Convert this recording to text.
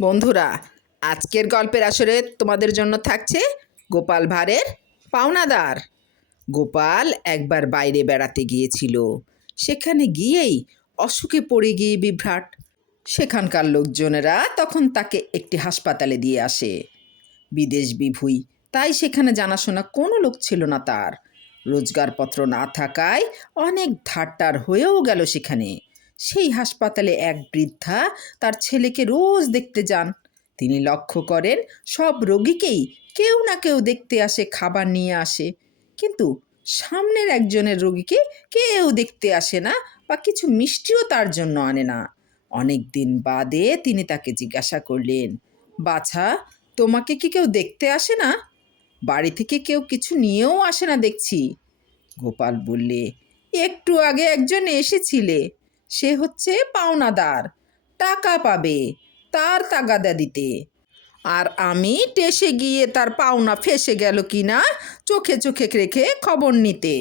বন্ধুরা, আজকের গল্পের আসরে তোমাদের জন্য থাকছে গোপাল ভাঁড়ের পাওনাদার। গোপাল একবার বাইরে বেড়াতে গিয়েছিল। সেখানে গিয়েই অসুখে পড়ে গিয়ে বিভ্রাট। সেখানকার লোকজনেরা তখন তাকে একটি হাসপাতালে দিয়ে আসে। বিদেশ বিভুঁই, তাই সেখানে জানাশোনা কোনো লোক ছিল না তার। রোজগারপত্র না থাকায় অনেক ধারটার হয়েও গেল সেখানে। সেই হাসপাতালে এক বৃদ্ধা তার ছেলেকে রোজ দেখতে যান। তিনি লক্ষ্য করেন সব রোগীকেই কেউ না কেউ দেখতে আসে, খাবার নিয়ে আসে, কিন্তু সামনের একজনের রোগীকে কেউ দেখতে আসে না বা কিছু মিষ্টিও তার জন্য আনে না। অনেক দিন বাদে তিনি তাকে জিজ্ঞাসা করলেন, বাছা, তোমাকে কি কেউ দেখতে আসে না? বাড়ি থেকে কেউ কিছু নিয়েও আসে না দেখছি। গোপাল বললে, একটু আগে একজন এসেছিলে, সে হচ্ছে পাওনাদার, টাকা পাবে, তার তাগাদা দিতে। আর আমি টেসে গিয়ে তার পাওনা ফেসে গেল কি না চোখে চোখে রেখে খবর নিতে।